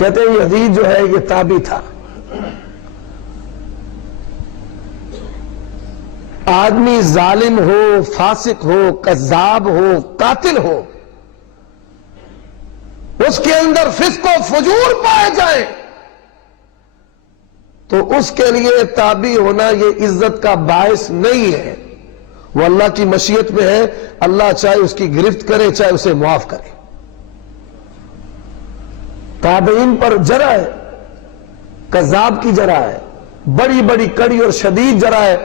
کہتے ہیں یزید جو ہے یہ تابعی تھا، آدمی ظالم ہو، فاسق ہو، کذاب ہو، قاتل ہو، اس کے اندر فسق و فجور پائے جائیں تو اس کے لیے تابعی ہونا یہ عزت کا باعث نہیں ہے، وہ اللہ کی مشیت میں ہے، اللہ چاہے اس کی گرفت کرے چاہے اسے معاف کرے۔ تابعین پر جرح ہے، کذاب کی جرح ہے، بڑی بڑی کڑی اور شدید جرح ہے،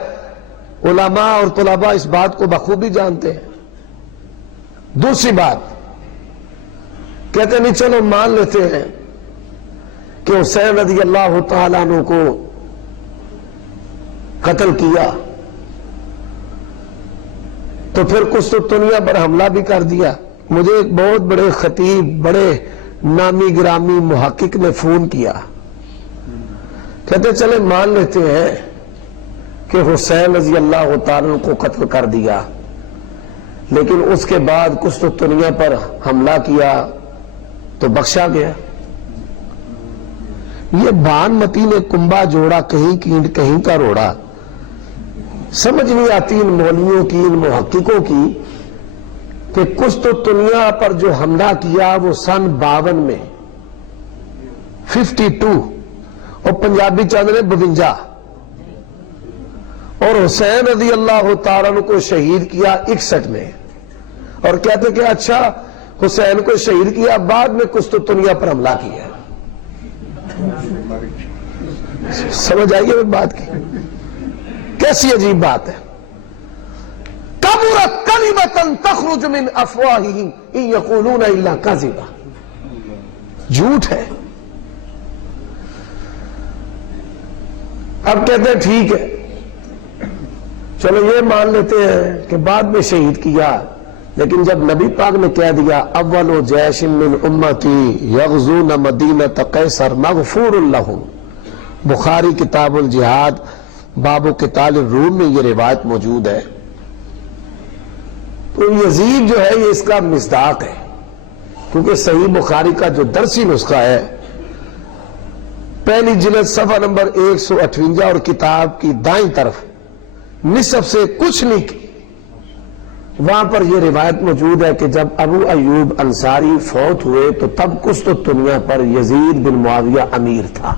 علماء اور طلباء اس بات کو بخوبی جانتے ہیں۔ دوسری بات کہتے نہیں چلو مان لیتے ہیں کہ حسین رضی اللہ تعالیٰ عنہ کو قتل کیا تو پھر قسطنطنیہ پر حملہ بھی کر دیا۔ مجھے ایک بہت بڑے خطیب، بڑے نامی گرامی محقق نے فون کیا، کہتے چلے مان لیتے ہیں کہ حسین رضی اللہ تعالیٰ عنہ کو قتل کر دیا، لیکن اس کے بعد قسطنطنیہ پر حملہ کیا تو بخشا گیا۔ یہ بانمتی نے کنبا جوڑا، کہیں کینٹ کہیں کا روڑا، سمجھ نہیں آتی ان مولویوں کی، ان محققوں کی، کہ قسطنطنیہ پر جو حملہ کیا وہ سن 52 میں 52 اور پنجابی چاند نے 52، اور حسین رضی اللہ تعالیٰ عنہ کو شہید کیا 61 میں، اور کہتے کہ اچھا حسین کو شہید کیا بعد میں قسطنطنیہ پر حملہ کیا۔ سمجھ آئیے بات کی کیسی عجیب بات ہے۔ کبرت کلمۃ تخرج من افواہہم ان یقولون الا کذبا، جھوٹ ہے۔ اب کہتے ہیں ٹھیک ہے چلو یہ مان لیتے ہیں کہ بعد میں شہید کیا، لیکن جب نبی پاک نے کہہ دیا اول جیش من امتی یغزون مدینۃ قیصر مغفور لہم، بخاری کتاب الجہاد باب قتال الروم میں یہ روایت موجود ہے، تو یزید جو ہے یہ اس کا مصداق ہے، کیونکہ صحیح بخاری کا جو درسی نسخہ ہے پہلی جلد صفحہ نمبر 158 اور کتاب کی دائیں طرف نصف سے کچھ نہیں کی، وہاں پر یہ روایت موجود ہے کہ جب ابو ایوب انصاری فوت ہوئے تو تب قسطنطنیہ پر یزید بن معاویہ امیر تھا۔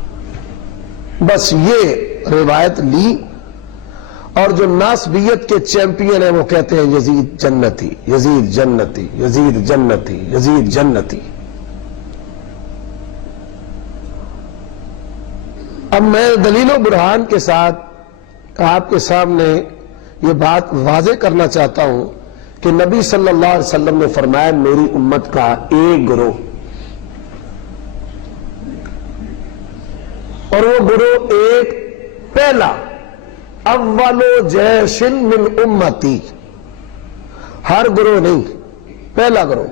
بس یہ روایت لی، اور جو ناسبیت کے چیمپئن ہیں وہ کہتے ہیں یزید جنتی، یزید جنتی، یزید جنتی، یزید جنتی۔ اب میں دلیل و برہان کے ساتھ آپ کے سامنے یہ بات واضح کرنا چاہتا ہوں کہ نبی صلی اللہ علیہ وسلم نے فرمایا میری امت کا ایک گروہ، اور وہ گروہ ایک پہلا اول جیش من امتی، ہر گروہ نہیں، پہلا گروہ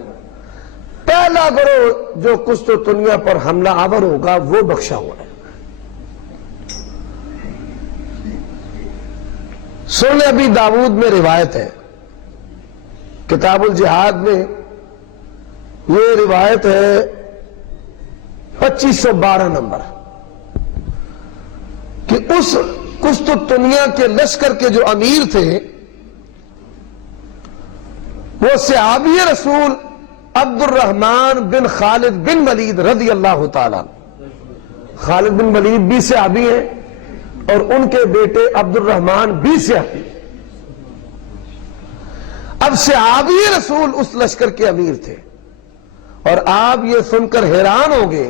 جو قسطنطنیہ پر حملہ آور ہوگا وہ بخشا ہوا ہے۔ سنن ابی داود میں روایت ہے، کتاب الجہاد میں یہ روایت ہے 2512 نمبر، کہ اس قسطنطنیہ کے لشکر کے جو امیر تھے وہ صحابی رسول عبد الرحمن بن خالد بن ولید رضی اللہ تعالیٰ، خالد بن ولید بھی صحابی ہیں اور ان کے بیٹے عبد الرحمن بھی صحابی۔ اب صحابی رسول اس لشکر کے امیر تھے، اور آپ یہ سن کر حیران ہوں گے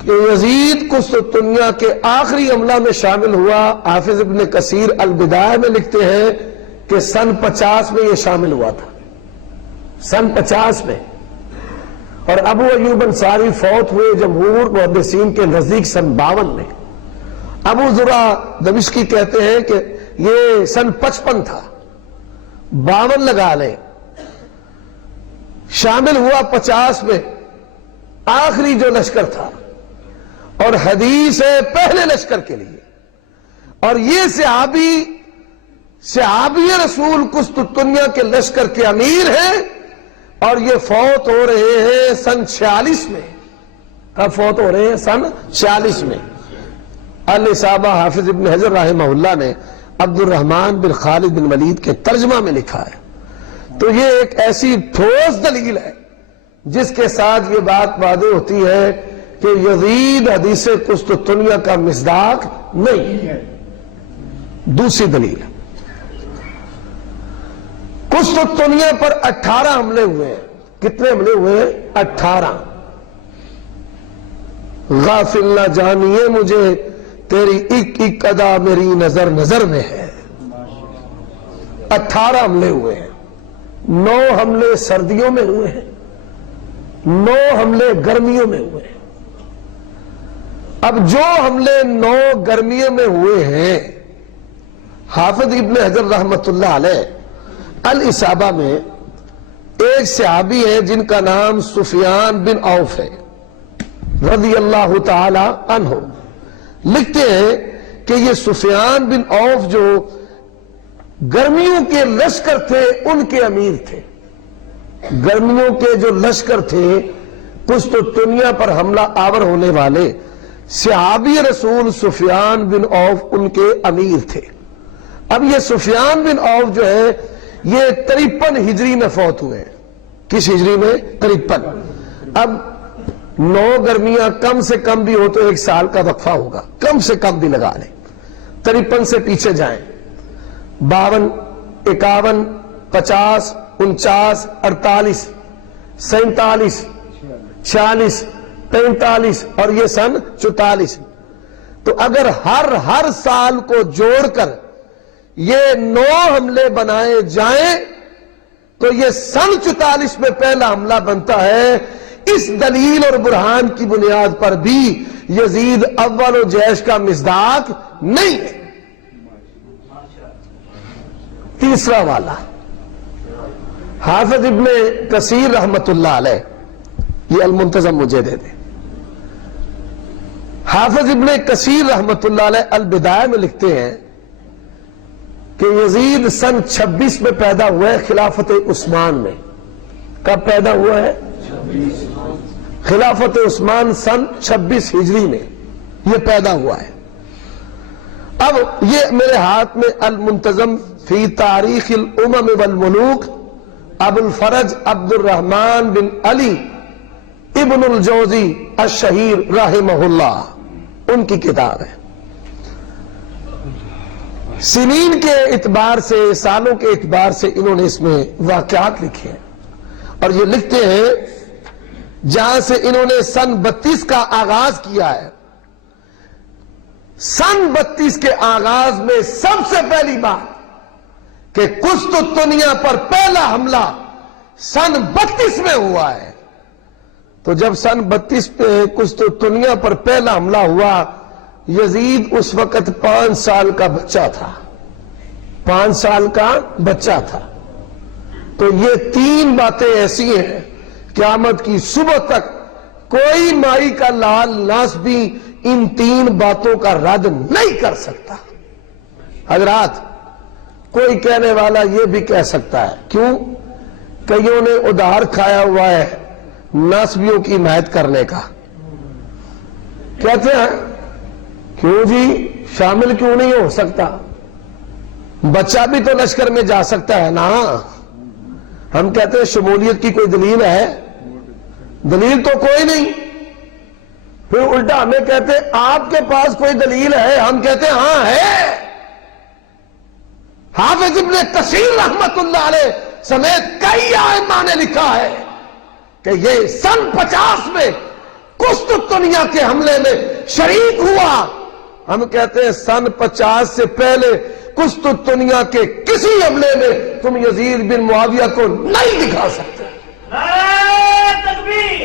کہ یزید قسطنطنیہ کے آخری حملہ میں شامل ہوا۔ حافظ ابن کثیر البدایہ میں لکھتے ہیں کہ سن 50 میں یہ شامل ہوا تھا، سن 50 میں، اور ابو ایوب انصاری فوت ہوئے جمہور محدثین کے نزدیک سن 52 میں۔ ابو زرع دمشقی کہتے ہیں کہ یہ سن 55 تھا، 52 لگا لیں، شامل ہوا 50 میں، آخری جو لشکر تھا، اور حدیث ہے پہلے لشکر کے لیے، اور یہ صحابی رسول قسطنطنیہ کے لشکر کے امیر ہیں، اور یہ فوت ہو رہے ہیں سن 46 میں، کب فوت ہو رہے ہیں؟ سن 46 میں. الاصابہ حافظ ابن حجر رحمہ اللہ نے عبد الرحمن بن خالد بن ولید کے ترجمہ میں لکھا ہے. تو یہ ایک ایسی ٹھوس دلیل ہے جس کے ساتھ یہ بات واضح ہوتی ہے کہ یزید حدیث قسطنطنیہ کا مصداق نہیں ہے. دوسری دلیل، قسطنطنیہ پر 18 حملے ہوئے ہیں. کتنے حملے ہوئے ہیں؟ 18. غافل نہ جانیے مجھے تیری ایک ایک ادا میری نظر نظر میں ہے. 18 حملے ہوئے ہیں. 9 حملے سردیوں میں ہوئے ہیں، 9 حملے گرمیوں میں ہوئے ہیں. اب جو حملے 9 گرمیوں میں ہوئے ہیں، حافظ ابن حجر رحمت اللہ علیہ الاصابہ میں ایک صحابی ہے جن کا نام سفیان بن عوف ہے رضی اللہ تعالی عنہ. لکھتے ہیں کہ یہ سفیان بن عوف جو گرمیوں کے لشکر تھے ان کے امیر تھے. گرمیوں کے جو لشکر تھے قسطنطنیہ پر حملہ آور ہونے والے، صحابی رسول سفیان بن عوف ان کے امیر تھے. اب یہ سفیان بن عوف جو ہے یہ 53 ہجری میں فوت ہوئے ہیں. کس ہجری میں؟ 53. اب 9 گرمیاں کم سے کم بھی ہو تو 1 سال کا وقفہ ہوگا، کم سے کم بھی لگا لیں. 53 سے پیچھے جائیں، 52 51 50 49 48 47 46 45 اور یہ سن 44. تو اگر ہر سال کو جوڑ کر یہ 9 حملے بنائے جائیں تو یہ سن 44 میں پہلا حملہ بنتا ہے. اس دلیل اور برہان کی بنیاد پر بھی یزید اول و جیش کا مصداق نہیں ہے. تیسرا والا حافظ ابن کثیر رحمت اللہ علیہ، یہ المنتظم مجھے دے دے. حافظ ابن کثیر رحمت اللہ علیہ البدایہ میں لکھتے ہیں کہ یزید سن 26 میں پیدا ہوا ہے خلافت عثمان میں. کب پیدا ہوا ہے؟ خلافت عثمان سن 26 ہجری میں یہ پیدا ہوا ہے. اب یہ میرے ہاتھ میں المنتظم فی تاریخ الامم والملوک ابو الفرج عبد الرحمن بن علی ابن الجوزی الشہیر رحمہ اللہ ان کی کتاب ہے. سنین کے اعتبار سے، سالوں کے اعتبار سے انہوں نے اس میں واقعات لکھے ہیں اور یہ لکھتے ہیں جہاں سے انہوں نے سن 32 کا آغاز کیا ہے. سن 32 کے آغاز میں سب سے پہلی بات کہ قسطنطنیہ پر پہلا حملہ سن 32 میں ہوا ہے. تو جب سن 32 پہ قسطنطنیہ پر پہلا حملہ ہوا، یزید اس وقت 5 سال کا بچہ تھا. 5 سال کا بچہ تھا. تو یہ 3 باتیں ایسی ہیں قیامت کی صبح تک کوئی مائی کا لال لاس بھی ان 3 باتوں کا رد نہیں کر سکتا. حضرات، کوئی کہنے والا یہ بھی کہہ سکتا ہے، کیوں؟ کئیوں نے ادھار کھایا ہوا ہے ناسبیوں کی حمایت کرنے کا. کہتے ہیں کیوں جی شامل کیوں نہیں ہو سکتا؟ بچہ بھی تو لشکر میں جا سکتا ہے نا. ہم کہتے ہیں شمولیت کی کوئی دلیل ہے؟ دلیل تو کوئی نہیں. پھر الٹا ہمیں کہتے ہیں آپ کے پاس کوئی دلیل ہے؟ ہم کہتے ہیں ہاں ہے. حافظ ابن کثیر رحمت اللہ علیہ سمیت کئی ائمہ نے لکھا ہے کہ یہ سن 50 میں قسطنطنیہ کے حملے میں شریک ہوا. ہم کہتے ہیں سن 50 سے پہلے قسطنطنیہ کے کسی حملے میں تم یزید بن معاویہ کو نہیں دکھا سکتے. نعرہ تکبیر!